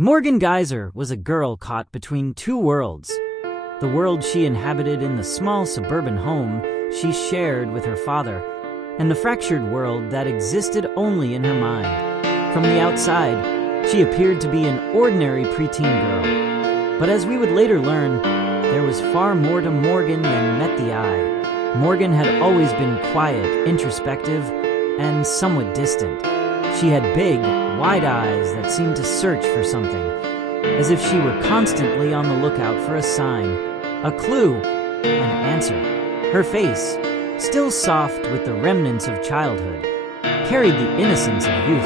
Morgan Geyser was a girl caught between two worlds. The world she inhabited in the small suburban home she shared with her father, and the fractured world that existed only in her mind. From the outside, she appeared to be an ordinary preteen girl. But as we would later learn, there was far more to Morgan than met the eye. Morgan had always been quiet, introspective, and somewhat distant. She had big, wide eyes that seemed to search for something, as if she were constantly on the lookout for a sign, a clue, an answer. Her face, still soft with the remnants of childhood, carried the innocence of youth,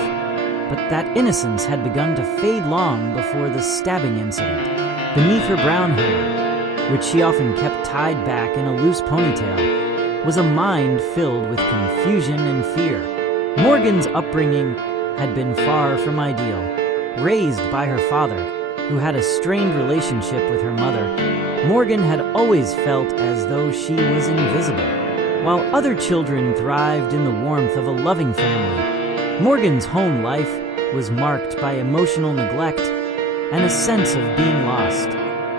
but that innocence had begun to fade long before the stabbing incident. Beneath her brown hair, which she often kept tied back in a loose ponytail, was a mind filled with confusion and fear. Morgan's upbringing had been far from ideal. Raised by her father, who had a strained relationship with her mother, Morgan had always felt as though she was invisible. While other children thrived in the warmth of a loving family, Morgan's home life was marked by emotional neglect and a sense of being lost.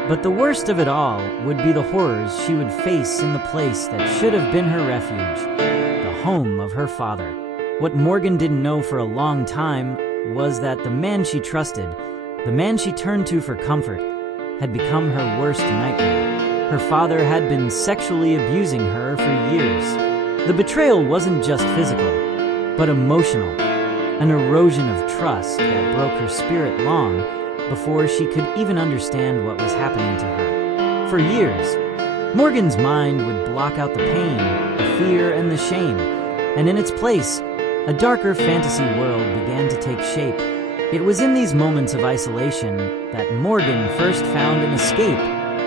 But the worst of it all would be the horrors she would face in the place that should have been her refuge, the home of her father. What Morgan didn't know for a long time was that the man she trusted, the man she turned to for comfort, had become her worst nightmare. Her father had been sexually abusing her for years. The betrayal wasn't just physical, but emotional, an erosion of trust that broke her spirit long before she could even understand what was happening to her. For years, Morgan's mind would block out the pain, the fear, and the shame, and in its place, a darker fantasy world began to take shape. It was in these moments of isolation that Morgan first found an escape.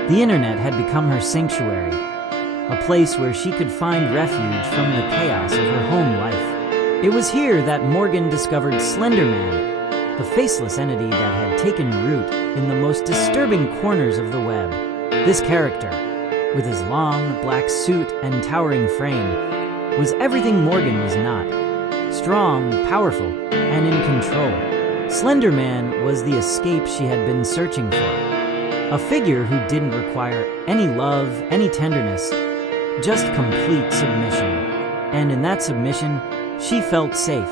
The internet had become her sanctuary, a place where she could find refuge from the chaos of her home life. It was here that Morgan discovered Slender Man, the faceless entity that had taken root in the most disturbing corners of the web. This character, with his long black suit and towering frame, was everything Morgan was not. Strong, powerful, and in control. Slender Man was the escape she had been searching for. A figure who didn't require any love, any tenderness, just complete submission. And in that submission, she felt safe.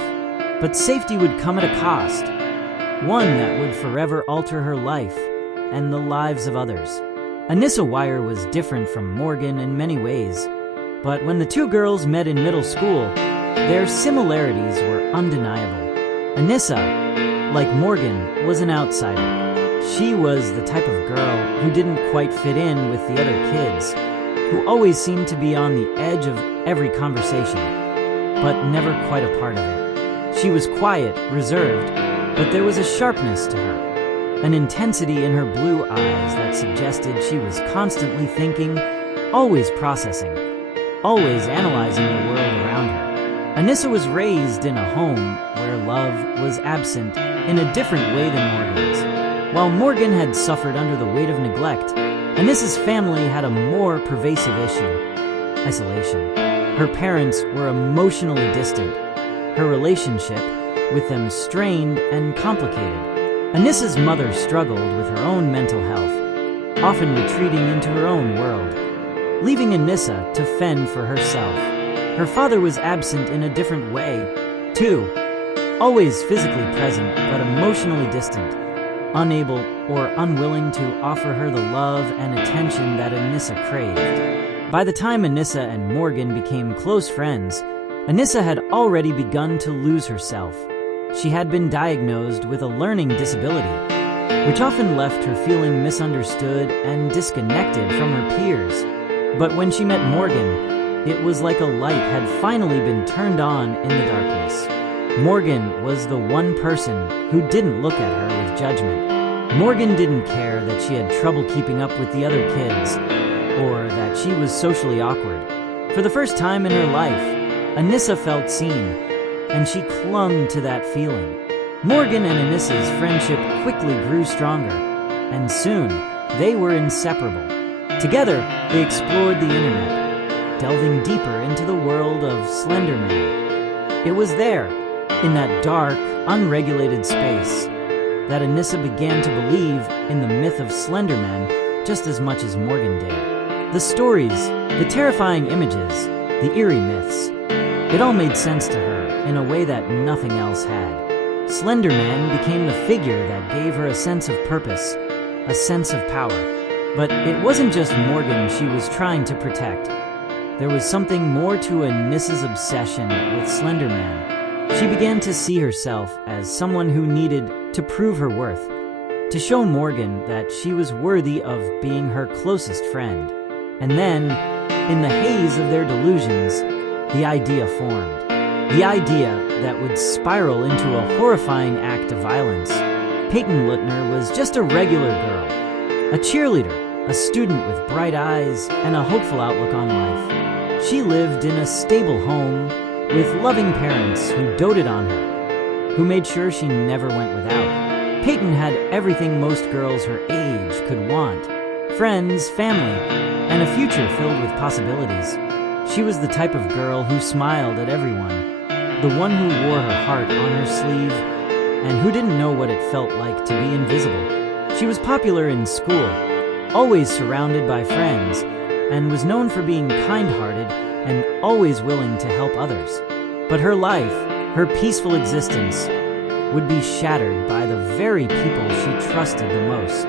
But safety would come at a cost. One that would forever alter her life and the lives of others. Anissa Weier was different from Morgan in many ways. But when the two girls met in middle school, their similarities were undeniable. Anissa, like Morgan, was an outsider. She was the type of girl who didn't quite fit in with the other kids, who always seemed to be on the edge of every conversation, but never quite a part of it. She was quiet, reserved, but there was a sharpness to her, an intensity in her blue eyes that suggested she was constantly thinking, always processing, always analyzing the world around her. Anissa was raised in a home where love was absent in a different way than Morgan's. While Morgan had suffered under the weight of neglect, Anissa's family had a more pervasive issue: isolation. Her parents were emotionally distant, her relationship with them strained and complicated. Anissa's mother struggled with her own mental health, often retreating into her own world, leaving Anissa to fend for herself. Her father was absent in a different way, too, always physically present but emotionally distant, unable or unwilling to offer her the love and attention that Anissa craved. By the time Anissa and Morgan became close friends, Anissa had already begun to lose herself. She had been diagnosed with a learning disability, which often left her feeling misunderstood and disconnected from her peers. But when she met Morgan, it was like a light had finally been turned on in the darkness. Morgan was the one person who didn't look at her with judgment. Morgan didn't care that she had trouble keeping up with the other kids, or that she was socially awkward. For the first time in her life, Anissa felt seen, and she clung to that feeling. Morgan and Anissa's friendship quickly grew stronger, and soon they were inseparable. Together, they explored the internet, delving deeper into the world of Slender Man. It was there, in that dark, unregulated space, that Anissa began to believe in the myth of Slender Man just as much as Morgan did. The stories, the terrifying images, the eerie myths, it all made sense to her in a way that nothing else had. Slender Man became the figure that gave her a sense of purpose, a sense of power. But it wasn't just Morgan she was trying to protect. There was something more to Anissa's obsession with Slender Man. She began to see herself as someone who needed to prove her worth, to show Morgan that she was worthy of being her closest friend. And then, in the haze of their delusions, the idea formed. The idea that would spiral into a horrifying act of violence. Payton Leutner was just a regular girl, a cheerleader, a student with bright eyes and a hopeful outlook on life. She lived in a stable home with loving parents who doted on her, who made sure she never went without. Payton had everything most girls her age could want: friends, family, and a future filled with possibilities. She was the type of girl who smiled at everyone, the one who wore her heart on her sleeve, and who didn't know what it felt like to be invisible. She was popular in school, always surrounded by friends, and was known for being kind-hearted and always willing to help others. But her life, her peaceful existence, would be shattered by the very people she trusted the most.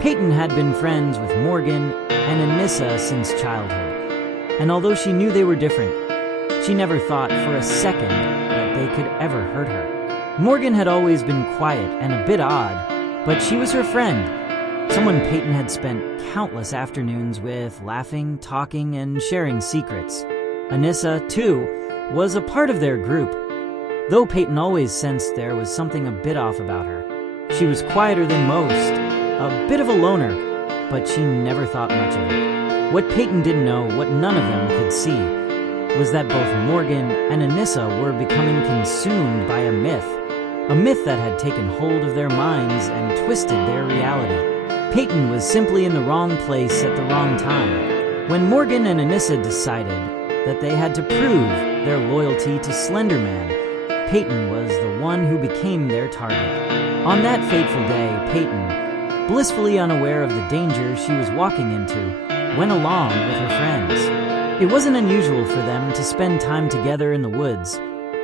Payton had been friends with Morgan and Anissa since childhood, and although she knew they were different, she never thought for a second that they could ever hurt her. Morgan had always been quiet and a bit odd, but she was her friend, someone Payton had spent countless afternoons with, laughing, talking, and sharing secrets. Anissa, too, was a part of their group, though Payton always sensed there was something a bit off about her. She was quieter than most, a bit of a loner, but she never thought much of it. What Payton didn't know, what none of them could see, was that both Morgan and Anissa were becoming consumed by a myth that had taken hold of their minds and twisted their reality. Payton was simply in the wrong place at the wrong time. When Morgan and Anissa decided that they had to prove their loyalty to Slender Man, Payton was the one who became their target. On that fateful day, Payton, blissfully unaware of the danger she was walking into, went along with her friends. It wasn't unusual for them to spend time together in the woods,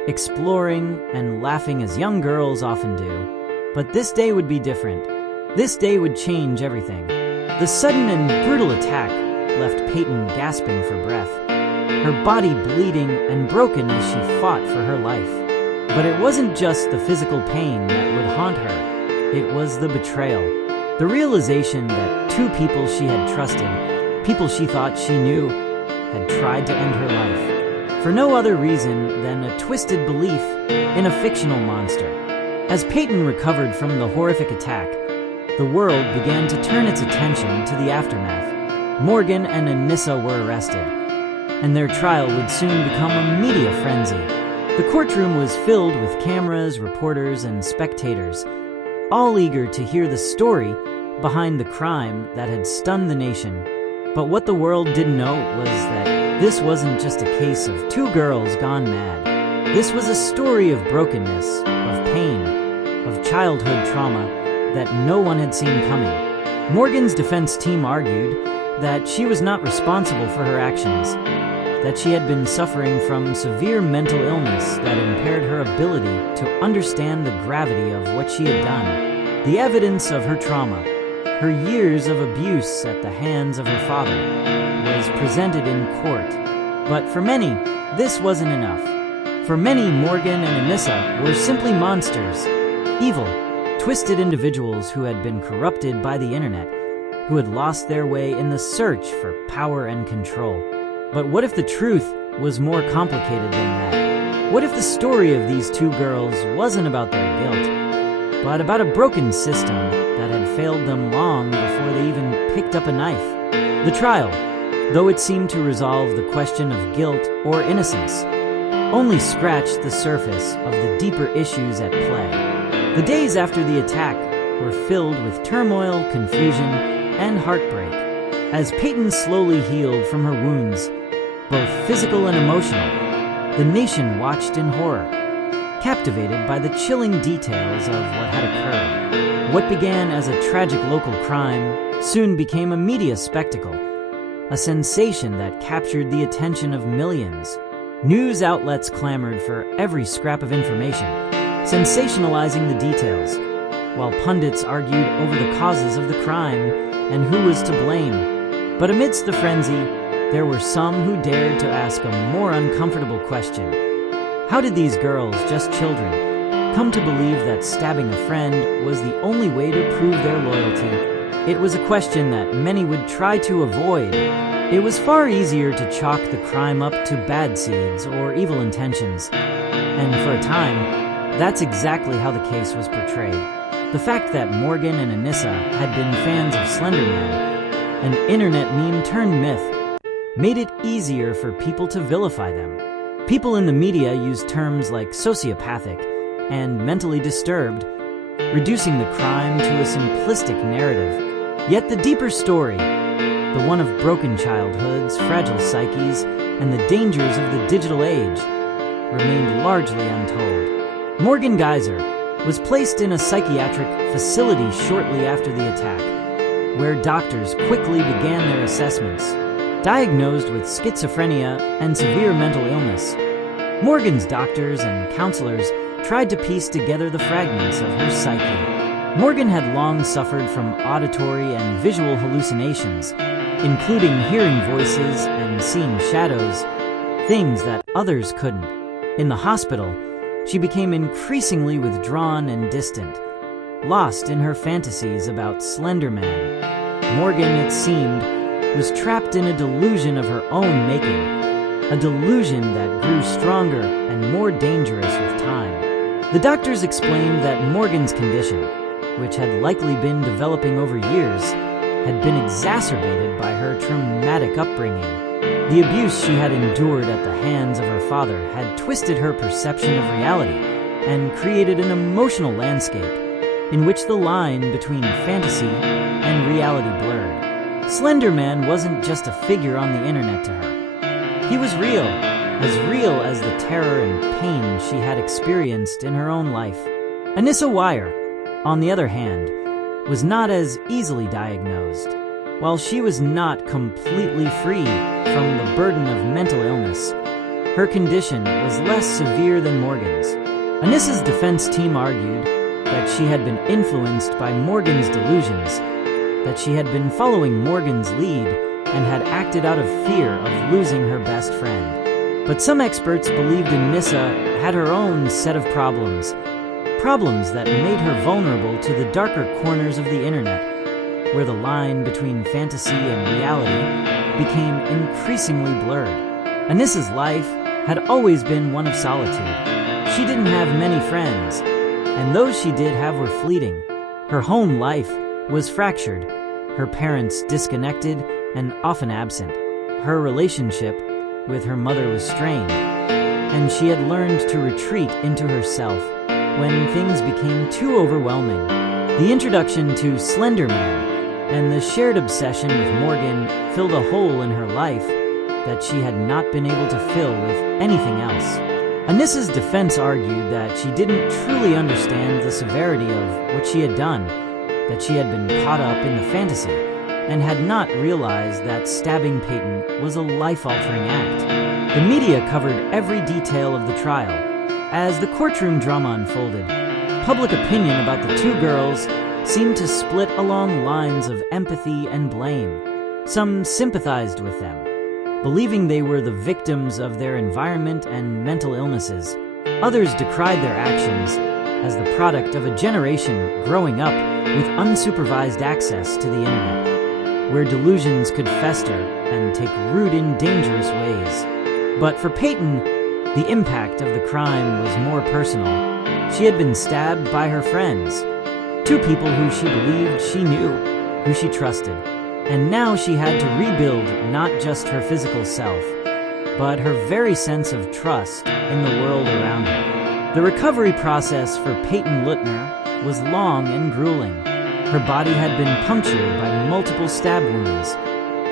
exploring and laughing as young girls often do. But this day would be different. This day would change everything. The sudden and brutal attack left Payton gasping for breath, her body bleeding and broken as she fought for her life. But it wasn't just the physical pain that would haunt her. It was the betrayal. The realization that two people she had trusted, people she thought she knew, had tried to end her life, for no other reason than a twisted belief in a fictional monster. As Payton recovered from the horrific attack, the world began to turn its attention to the aftermath. Morgan and Anissa were arrested, and their trial would soon become a media frenzy. The courtroom was filled with cameras, reporters, and spectators, all eager to hear the story behind the crime that had stunned the nation. But what the world didn't know was that this wasn't just a case of two girls gone mad. This was a story of brokenness, of pain, of childhood trauma that no one had seen coming. Morgan's defense team argued that she was not responsible for her actions, that she had been suffering from severe mental illness that impaired her ability to understand the gravity of what she had done. The evidence of her trauma, her years of abuse at the hands of her father, was presented in court. But for many, this wasn't enough. For many, Morgan and Anissa were simply monsters, evil, twisted individuals who had been corrupted by the internet, who had lost their way in the search for power and control. But what if the truth was more complicated than that? What if the story of these two girls wasn't about their guilt, but about a broken system that had failed them long before they even picked up a knife? The trial, though it seemed to resolve the question of guilt or innocence, only scratched the surface of the deeper issues at play. The days after the attack were filled with turmoil, confusion, and heartbreak. As Payton slowly healed from her wounds, both physical and emotional, the nation watched in horror. captivated by the chilling details of what had occurred. What began as a tragic local crime soon became a media spectacle, a sensation that captured the attention of millions. News outlets clamored for every scrap of information, sensationalizing the details, while pundits argued over the causes of the crime and who was to blame. But amidst the frenzy, there were some who dared to ask a more uncomfortable question. How did these girls, just children, come to believe that stabbing a friend was the only way to prove their loyalty? It was a question that many would try to avoid. It was far easier to chalk the crime up to bad seeds or evil intentions. And for a time, that's exactly how the case was portrayed. The fact that Morgan and Anissa had been fans of Slender Man, an internet meme turned myth, made it easier for people to vilify them. People in the media used terms like sociopathic and mentally disturbed, reducing the crime to a simplistic narrative. Yet the deeper story, the one of broken childhoods, fragile psyches, and the dangers of the digital age, remained largely untold. Morgan Geyser was placed in a psychiatric facility shortly after the attack, where doctors quickly began their assessments. Diagnosed with schizophrenia and severe mental illness, Morgan's doctors and counselors tried to piece together the fragments of her psyche. Morgan had long suffered from auditory and visual hallucinations, including hearing voices and seeing shadows, things that others couldn't. In the hospital, she became increasingly withdrawn and distant, lost in her fantasies about Slender Man. Morgan, it seemed, was trapped in a delusion of her own making, a delusion that grew stronger and more dangerous with time. The doctors explained that Morgan's condition, which had likely been developing over years, had been exacerbated by her traumatic upbringing. The abuse she had endured at the hands of her father had twisted her perception of reality and created an emotional landscape in which the line between fantasy and reality blurred. Slender Man wasn't just a figure on the internet to her. He was real as the terror and pain she had experienced in her own life. Anissa Weier, on the other hand, was not as easily diagnosed. While she was not completely free from the burden of mental illness, her condition was less severe than Morgan's. Anissa's defense team argued that she had been influenced by Morgan's delusions, that she had been following Morgan's lead and had acted out of fear of losing her best friend. But some experts believed Anissa had her own set of problems that made her vulnerable to the darker corners of the internet, where the line between fantasy and reality became increasingly blurred. Anissa's life had always been one of solitude. She didn't have many friends, and those she did have were fleeting. Her home life was fractured, her parents disconnected and often absent. Her relationship with her mother was strained, and she had learned to retreat into herself when things became too overwhelming. The introduction to Slender Man and the shared obsession with Morgan filled a hole in her life that she had not been able to fill with anything else. Anissa's defense argued that she didn't truly understand the severity of what she had done, that she had been caught up in the fantasy and had not realized that stabbing Payton was a life-altering act. The media covered every detail of the trial. As the courtroom drama unfolded, public opinion about the two girls seemed to split along lines of empathy and blame. Some sympathized with them, believing they were the victims of their environment and mental illnesses. Others decried their actions as the product of a generation growing up with unsupervised access to the internet, where delusions could fester and take root in dangerous ways. But for Payton, the impact of the crime was more personal. She had been stabbed by her friends, two people who she believed she knew, who she trusted. And now she had to rebuild not just her physical self, but her very sense of trust in the world around her. The recovery process for Payton Leutner was long and grueling. Her body had been punctured by multiple stab wounds,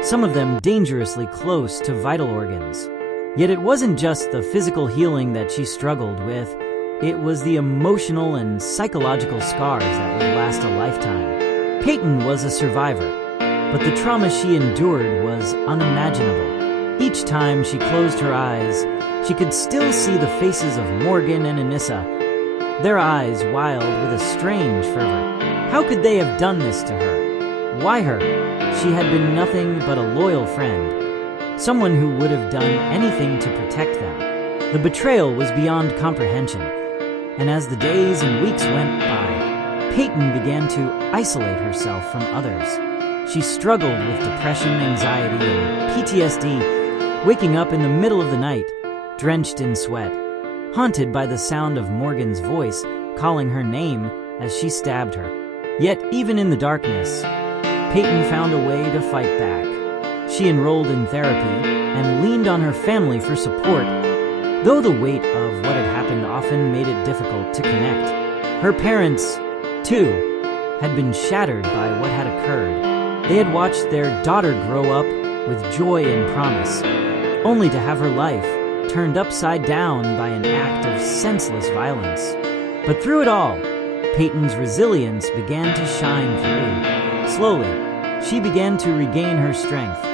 some of them dangerously close to vital organs. Yet it wasn't just the physical healing that she struggled with. it was the emotional and psychological scars that would last a lifetime. Payton was a survivor, but the trauma she endured was unimaginable. Each time she closed her eyes, she could still see the faces of Morgan and Anissa, their eyes wild with a strange fervor. How could they have done this to her? Why her? She had been nothing but a loyal friend, someone who would have done anything to protect them. The betrayal was beyond comprehension, and as the days and weeks went by, Payton began to isolate herself from others. She struggled with depression, anxiety, and PTSD, waking up in the middle of the night, drenched in sweat, haunted by the sound of Morgan's voice calling her name as she stabbed her. Yet, even in the darkness, Payton found a way to fight back. She enrolled in therapy and leaned on her family for support, though the weight of what had happened often made it difficult to connect. Her parents, too, had been shattered by what had occurred. They had watched their daughter grow up with joy and promise, only to have her life turned upside down by an act of senseless violence. But through it all, Payton's resilience began to shine through. Slowly, she began to regain her strength.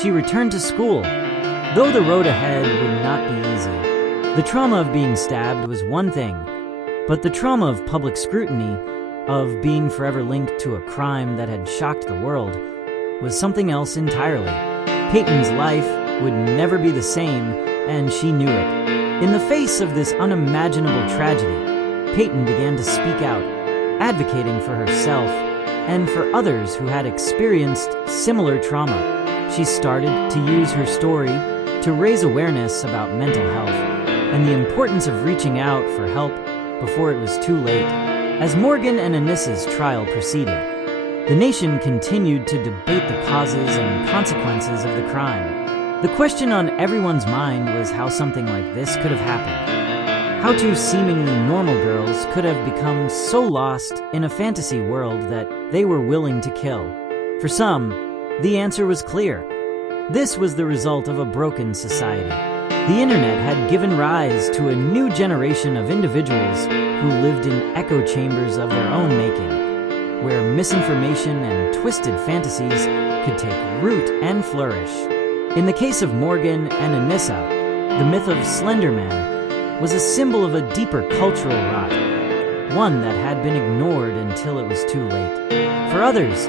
She returned to school, though the road ahead would not be easy. The trauma of being stabbed was one thing, but the trauma of public scrutiny, of being forever linked to a crime that had shocked the world, was something else entirely. Payton's life would never be the same, and she knew it. In the face of this unimaginable tragedy, Payton began to speak out, advocating for herself and for others who had experienced similar trauma. She started to use her story to raise awareness about mental health and the importance of reaching out for help before it was too late. As Morgan and Anissa's trial proceeded, the nation continued to debate the causes and consequences of the crime. The question on everyone's mind was how something like this could have happened. How two seemingly normal girls could have become so lost in a fantasy world that they were willing to kill. For some, the answer was clear. This was the result of a broken society. The internet had given rise to a new generation of individuals who lived in echo chambers of their own making, where misinformation and twisted fantasies could take root and flourish. In the case of Morgan and Anissa, the myth of Slender Man was a symbol of a deeper cultural rot, one that had been ignored until it was too late. For others,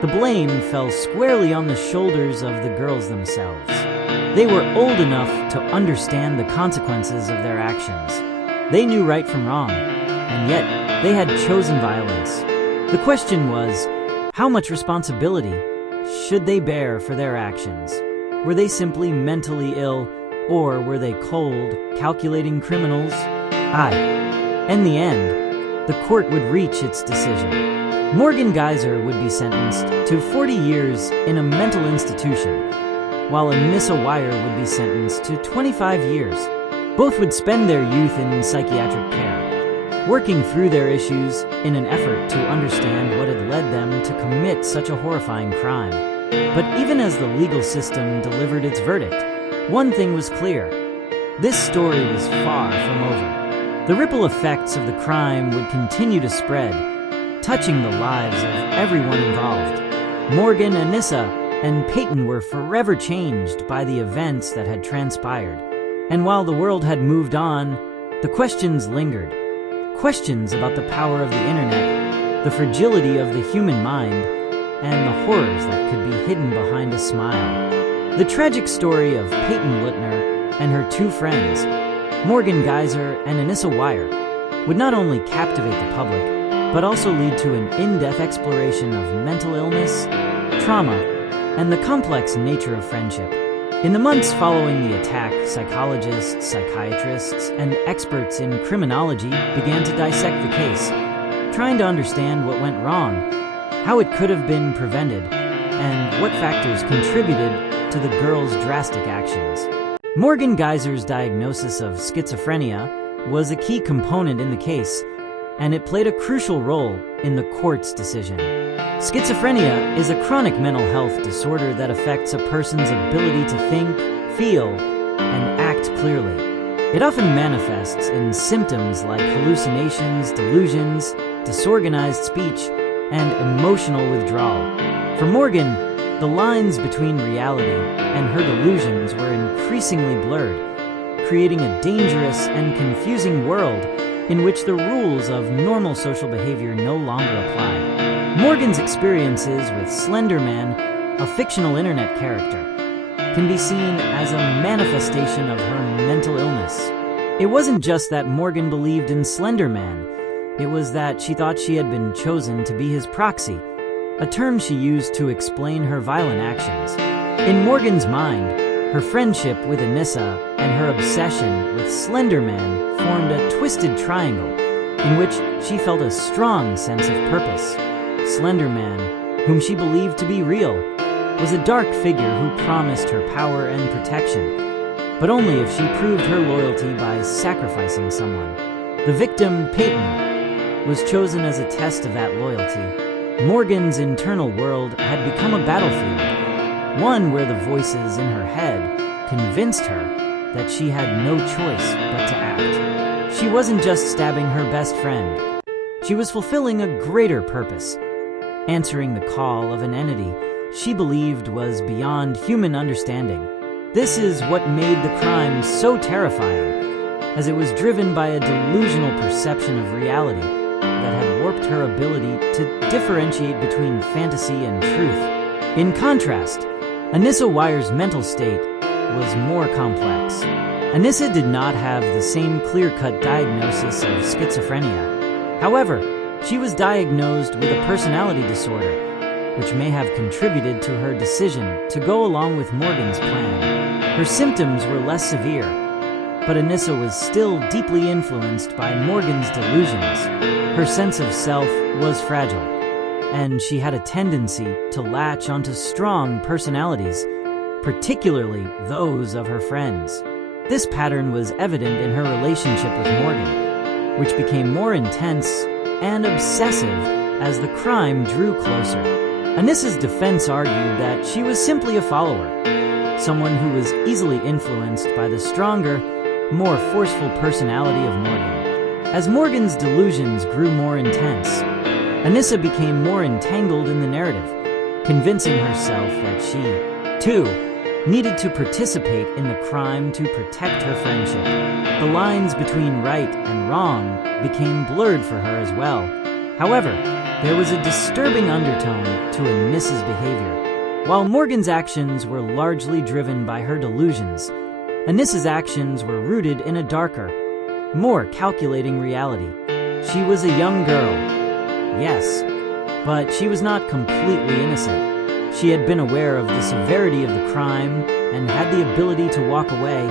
the blame fell squarely on the shoulders of the girls themselves. They were old enough to understand the consequences of their actions. They knew right from wrong, and yet they had chosen violence. The question was, how much responsibility should they bear for their actions? Were they simply mentally ill, or were they cold, calculating criminals? In the end, the court would reach its decision. Morgan Geyser would be sentenced to 40 years in a mental institution, while Anissa Weier would be sentenced to 25 years. Both would spend their youth in psychiatric care, working through their issues in an effort to understand what had led them to commit such a horrifying crime. But even as the legal system delivered its verdict, one thing was clear. This story was far from over. The ripple effects of the crime would continue to spread, touching the lives of everyone involved. Morgan, Anissa, and Payton were forever changed by the events that had transpired. And while the world had moved on, the questions lingered. Questions about the power of the internet, the fragility of the human mind, and the horrors that could be hidden behind a smile. The tragic story of Payton Leutner and her two friends, Morgan Geyser and Anissa Weier, would not only captivate the public, but also lead to an in-depth exploration of mental illness, trauma, and the complex nature of friendship. In the months following the attack, psychologists, psychiatrists, and experts in criminology began to dissect the case, trying to understand what went wrong, how it could have been prevented, and what factors contributed to the girls' drastic actions. Morgan Geyser's diagnosis of schizophrenia was a key component in the case, and it played a crucial role in the court's decision. Schizophrenia is a chronic mental health disorder that affects a person's ability to think, feel, and act clearly. It often manifests in symptoms like hallucinations, delusions, disorganized speech, and emotional withdrawal. For Morgan, the lines between reality and her delusions were increasingly blurred, creating a dangerous and confusing world in which the rules of normal social behavior no longer apply. Morgan's experiences with Slender Man, a fictional internet character, can be seen as a manifestation of her mental illness. It wasn't just that Morgan believed in Slender Man, it was that she thought she had been chosen to be his proxy, a term she used to explain her violent actions. In Morgan's mind, her friendship with Anissa and her obsession with Slender Man formed a twisted triangle in which she felt a strong sense of purpose. Slender Man, whom she believed to be real, was a dark figure who promised her power and protection, but only if she proved her loyalty by sacrificing someone. The victim, Payton, was chosen as a test of that loyalty. Morgan's internal world had become a battlefield, one where the voices in her head convinced her that she had no choice but to act. She wasn't just stabbing her best friend. She was fulfilling a greater purpose, answering the call of an entity she believed was beyond human understanding. This is what made the crime so terrifying, as it was driven by a delusional perception of reality that had warped her ability to differentiate between fantasy and truth. In contrast, Anissa Weier's mental state was more complex. Anissa did not have the same clear-cut diagnosis of schizophrenia. However, she was diagnosed with a personality disorder, which may have contributed to her decision to go along with Morgan's plan. Her symptoms were less severe, but Anissa was still deeply influenced by Morgan's delusions. Her sense of self was fragile, and she had a tendency to latch onto strong personalities, particularly those of her friends. This pattern was evident in her relationship with Morgan, which became more intense and obsessive as the crime drew closer. Anissa's defense argued that she was simply a follower, someone who was easily influenced by the stronger, more forceful personality of Morgan. As Morgan's delusions grew more intense, Anissa became more entangled in the narrative, convincing herself that she, too, needed to participate in the crime to protect her friendship. The lines between right and wrong became blurred for her as well. However, there was a disturbing undertone to Anissa's behavior. While Morgan's actions were largely driven by her delusions, Anissa's actions were rooted in a darker, more calculating reality. She was a young girl, yes, but she was not completely innocent. She had been aware of the severity of the crime and had the ability to walk away,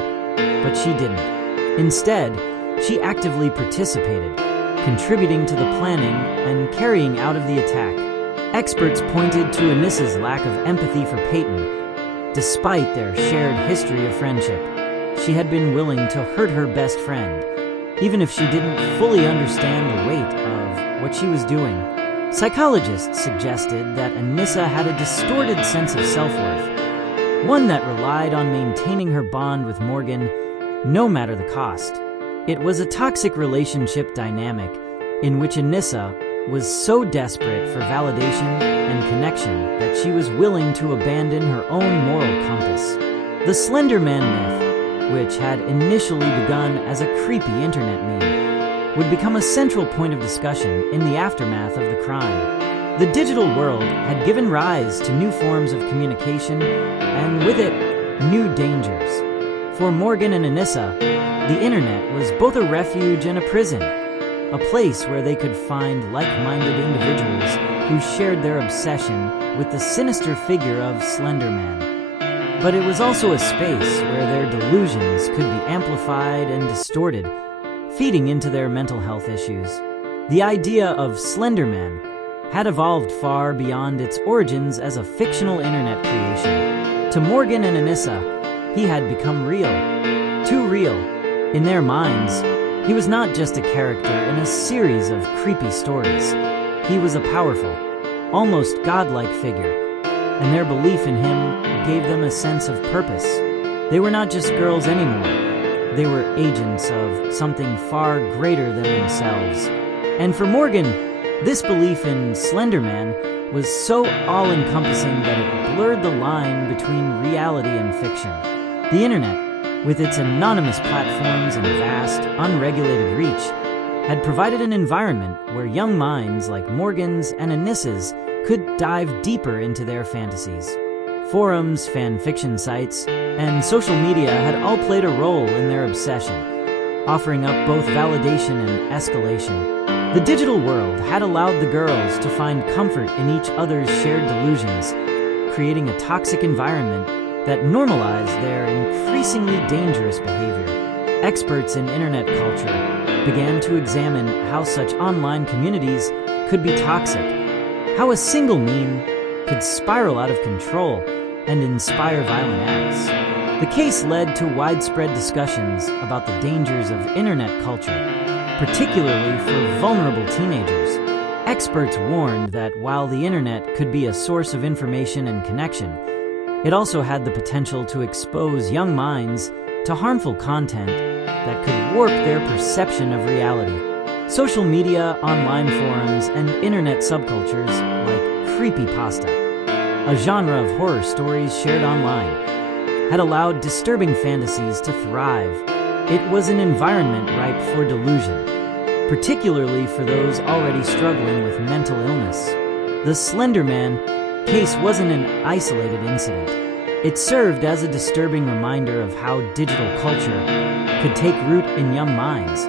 but she didn't. Instead, she actively participated, contributing to the planning and carrying out of the attack. Experts pointed to Anissa's lack of empathy for Payton. Despite their shared history of friendship, she had been willing to hurt her best friend, even if she didn't fully understand the weight of what she was doing. Psychologists suggested that Anissa had a distorted sense of self-worth, one that relied on maintaining her bond with Morgan no matter the cost. It was a toxic relationship dynamic in which Anissa was so desperate for validation and connection that she was willing to abandon her own moral compass. The Slender Man myth, which had initially begun as a creepy internet meme, would become a central point of discussion in the aftermath of the crime. The digital world had given rise to new forms of communication, and with it, new dangers. For Morgan and Anissa, the internet was both a refuge and a prison, a place where they could find like-minded individuals who shared their obsession with the sinister figure of Slender Man. But it was also a space where their delusions could be amplified and distorted, feeding into their mental health issues. The idea of Slender Man had evolved far beyond its origins as a fictional internet creation. To Morgan and Anissa, he had become real, too real. In their minds, he was not just a character in a series of creepy stories. He was a powerful, almost godlike figure, and their belief in him gave them a sense of purpose. They were not just girls anymore. they were agents of something far greater than themselves. And for Morgan, this belief in Slender Man was so all-encompassing that it blurred the line between reality and fiction. The internet, with its anonymous platforms and vast, unregulated reach, had provided an environment where young minds like Morgan's and Anissa's could dive deeper into their fantasies. Forums, fan fiction sites, and social media had all played a role in their obsession, offering up both validation and escalation. The digital world had allowed the girls to find comfort in each other's shared delusions, creating a toxic environment that normalized their increasingly dangerous behavior. Experts in internet culture began to examine how such online communities could be toxic, how a single meme could spiral out of control and inspire violent acts. The case led to widespread discussions about the dangers of internet culture, particularly for vulnerable teenagers. Experts warned that while the internet could be a source of information and connection, it also had the potential to expose young minds to harmful content that could warp their perception of reality. Social media, online forums, and internet subcultures like creepypasta, a genre of horror stories shared online, had allowed disturbing fantasies to thrive. It was an environment ripe for delusion, particularly for those already struggling with mental illness. The Slender Man case wasn't an isolated incident. It served as a disturbing reminder of how digital culture could take root in young minds,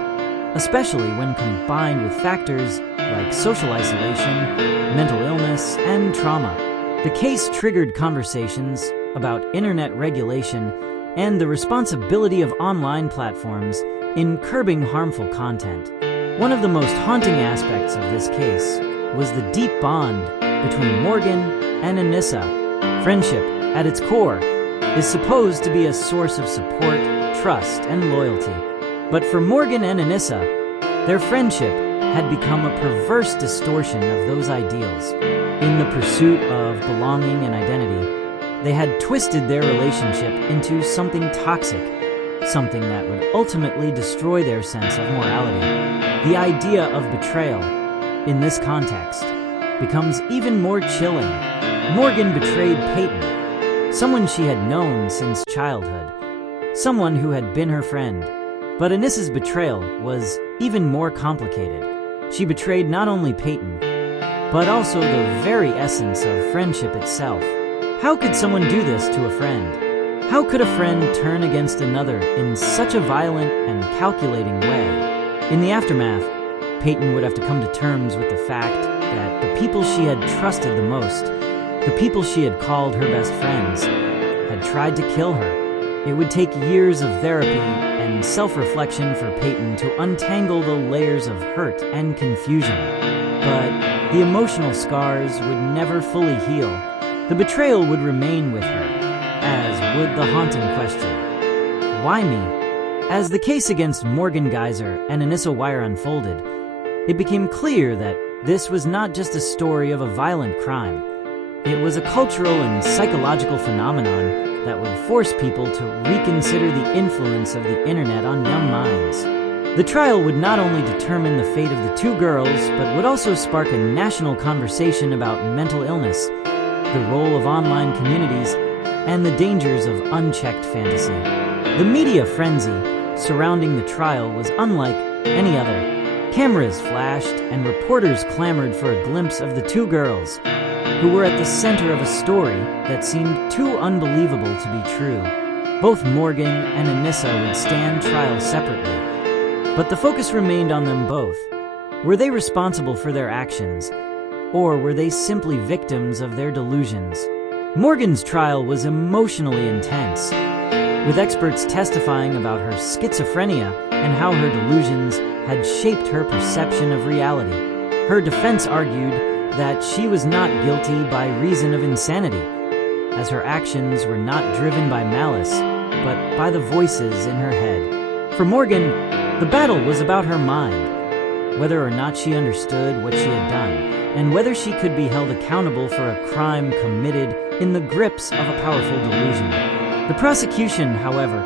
especially when combined with factors like social isolation, mental illness, and trauma. The case triggered conversations about internet regulation and the responsibility of online platforms in curbing harmful content. One of the most haunting aspects of this case was the deep bond between Morgan and Anissa. Friendship, at its core, is supposed to be a source of support, trust, and loyalty. But for Morgan and Anissa, their friendship had become a perverse distortion of those ideals. In the pursuit of belonging and identity, they had twisted their relationship into something toxic, something that would ultimately destroy their sense of morality. The idea of betrayal, in this context, becomes even more chilling. Morgan betrayed Payton, someone she had known since childhood, someone who had been her friend. But Anissa's betrayal was even more complicated. She betrayed not only Payton, but also the very essence of friendship itself. How could someone do this to a friend? How could a friend turn against another in such a violent and calculating way? In the aftermath, Payton would have to come to terms with the fact that the people she had trusted the most, the people she had called her best friends, had tried to kill her. It would take years of therapy and self-reflection for Payton to untangle the layers of hurt and confusion. But the emotional scars would never fully heal. The betrayal would remain with her, as would the haunting question, why me? As the case against Morgan Geyser and Anissa Weier unfolded, it became clear that this was not just a story of a violent crime. It was a cultural and psychological phenomenon that would force people to reconsider the influence of the internet on young minds. The trial would not only determine the fate of the two girls, but would also spark a national conversation about mental illness, the role of online communities, and the dangers of unchecked fantasy. The media frenzy surrounding the trial was unlike any other. Cameras flashed and reporters clamored for a glimpse of the two girls, who were at the center of a story that seemed too unbelievable to be true. Both Morgan and Anissa would stand trial separately, but the focus remained on them both. Were they responsible for their actions, or were they simply victims of their delusions? Morgan's trial was emotionally intense, with experts testifying about her schizophrenia and how her delusions had shaped her perception of reality. Her defense argued that she was not guilty by reason of insanity, as her actions were not driven by malice, but by the voices in her head. For Morgan, the battle was about her mind, whether or not she understood what she had done, and whether she could be held accountable for a crime committed in the grips of a powerful delusion. The prosecution, however,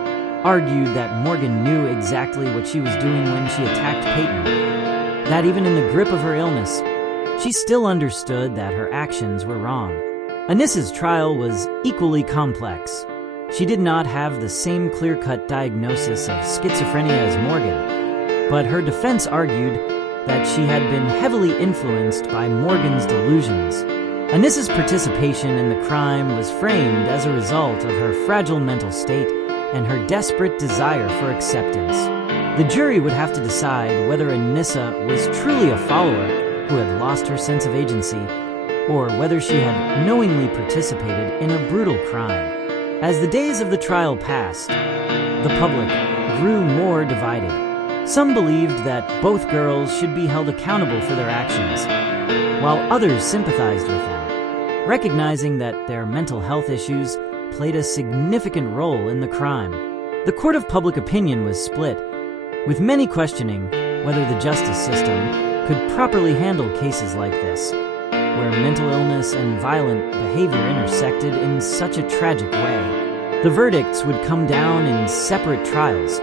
argued that Morgan knew exactly what she was doing when she attacked Payton, that even in the grip of her illness, she still understood that her actions were wrong. Anissa's trial was equally complex. She did not have the same clear-cut diagnosis of schizophrenia as Morgan, but her defense argued that she had been heavily influenced by Morgan's delusions. Anissa's participation in the crime was framed as a result of her fragile mental state and her desperate desire for acceptance. The jury would have to decide whether Anissa was truly a follower who had lost her sense of agency, or whether she had knowingly participated in a brutal crime. As the days of the trial passed, the public grew more divided. Some believed that both girls should be held accountable for their actions, while others sympathized with them, recognizing that their mental health issues played a significant role in the crime. The court of public opinion was split, with many questioning whether the justice system could properly handle cases like this, where mental illness and violent behavior intersected in such a tragic way. The verdicts would come down in separate trials,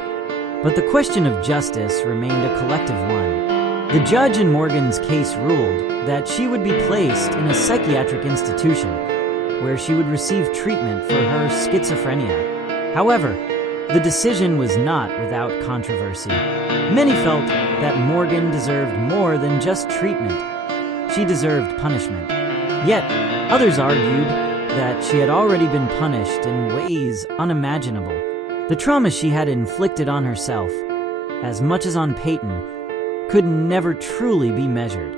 but the question of justice remained a collective one. The judge in Morgan's case ruled that she would be placed in a psychiatric institution where she would receive treatment for her schizophrenia. However, the decision was not without controversy. Many felt that Morgan deserved more than just treatment. She deserved punishment. Yet, others argued that she had already been punished in ways unimaginable. The trauma she had inflicted on herself, as much as on Payton, could never truly be measured.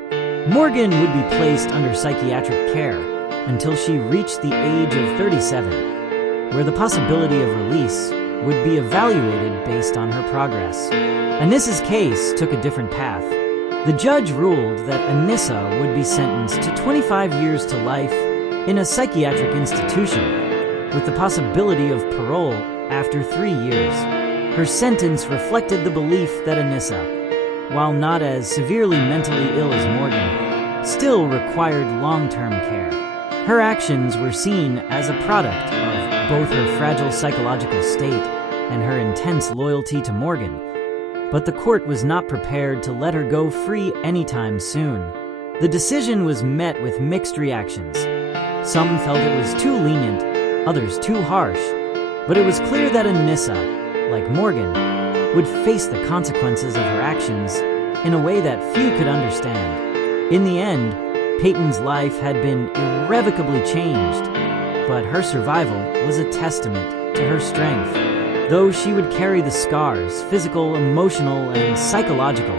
Morgan would be placed under psychiatric care until she reached the age of 37, where the possibility of release would be evaluated based on her progress. Anissa's case took a different path. The judge ruled that Anissa would be sentenced to 25 years to life in a psychiatric institution, with the possibility of parole after 3 years. Her sentence reflected the belief that Anissa, while not as severely mentally ill as Morgan, still required long-term care. Her actions were seen as a product of both her fragile psychological state and her intense loyalty to Morgan, but the court was not prepared to let her go free anytime soon. The decision was met with mixed reactions. Some felt it was too lenient, others too harsh, but it was clear that Anissa, like Morgan, would face the consequences of her actions in a way that few could understand. In the end, Payton's life had been irrevocably changed, but her survival was a testament to her strength. Though she would carry the scars, physical, emotional, and psychological,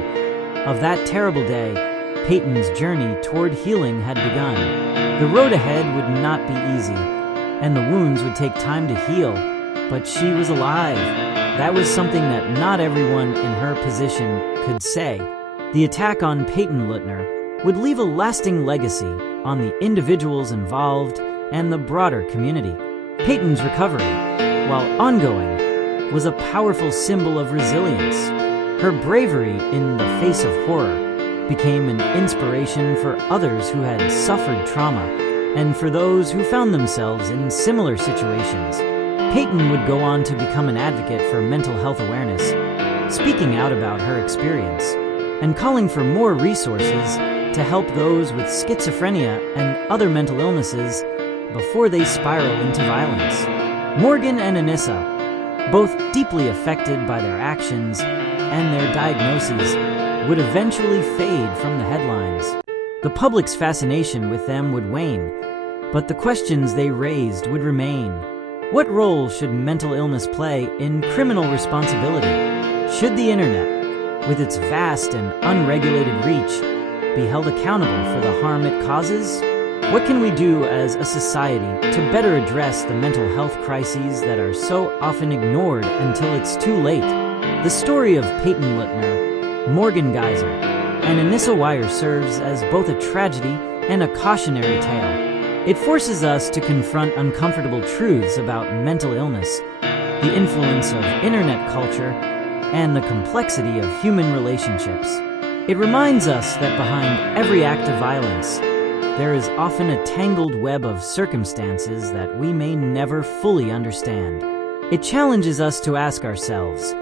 of that terrible day, Payton's journey toward healing had begun. The road ahead would not be easy, and the wounds would take time to heal, but she was alive. That was something that not everyone in her position could say. The attack on Payton Leutner would leave a lasting legacy on the individuals involved and the broader community. Payton's recovery, while ongoing, was a powerful symbol of resilience. Her bravery in the face of horror became an inspiration for others who had suffered trauma and for those who found themselves in similar situations. Payton would go on to become an advocate for mental health awareness, speaking out about her experience and calling for more resources to help those with schizophrenia and other mental illnesses before they spiral into violence. Morgan and Anissa, both deeply affected by their actions and their diagnoses, would eventually fade from the headlines. The public's fascination with them would wane, but the questions they raised would remain. What role should mental illness play in criminal responsibility? Should the internet, with its vast and unregulated reach, be held accountable for the harm it causes? What can we do as a society to better address the mental health crises that are so often ignored until it's too late? The story of Payton Leutner, Morgan Geyser, and Anissa Weier serves as both a tragedy and a cautionary tale. It forces us to confront uncomfortable truths about mental illness, the influence of internet culture, and the complexity of human relationships. It reminds us that behind every act of violence, there is often a tangled web of circumstances that we may never fully understand. It challenges us to ask ourselves,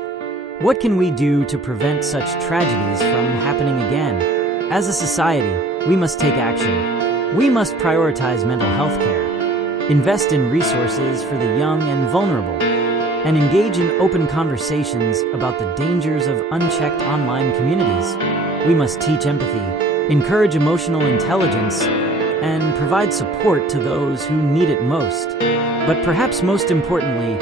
what can we do to prevent such tragedies from happening again? As a society, we must take action. We must prioritize mental health care, invest in resources for the young and vulnerable, and engage in open conversations about the dangers of unchecked online communities. We must teach empathy, encourage emotional intelligence, and provide support to those who need it most. But perhaps most importantly,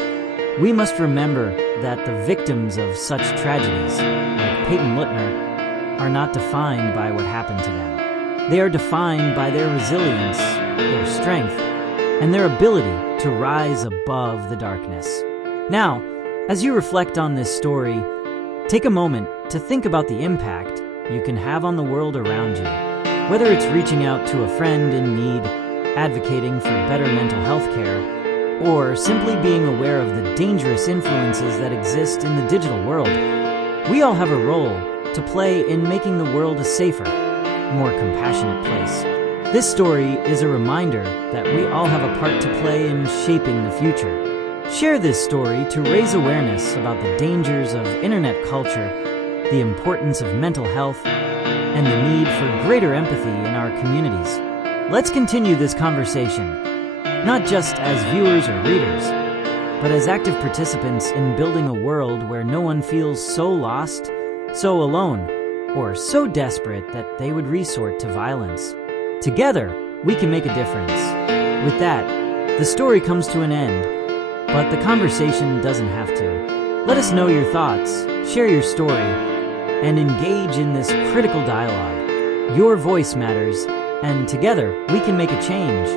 we must remember that the victims of such tragedies, like Payton Leutner, are not defined by what happened to them. They are defined by their resilience, their strength, and their ability to rise above the darkness. Now, as you reflect on this story, take a moment to think about the impact you can have on the world around you. Whether it's reaching out to a friend in need, advocating for better mental health care, or simply being aware of the dangerous influences that exist in the digital world, we all have a role to play in making the world a safer, more compassionate place. This story is a reminder that we all have a part to play in shaping the future. Share this story to raise awareness about the dangers of internet culture, the importance of mental health, and the need for greater empathy in our communities. Let's continue this conversation, not just as viewers or readers, but as active participants in building a world where no one feels so lost, so alone, or so desperate that they would resort to violence. Together, we can make a difference. With that, the story comes to an end, but the conversation doesn't have to. Let us know your thoughts, share your story, and engage in this critical dialogue. Your voice matters, and together we can make a change.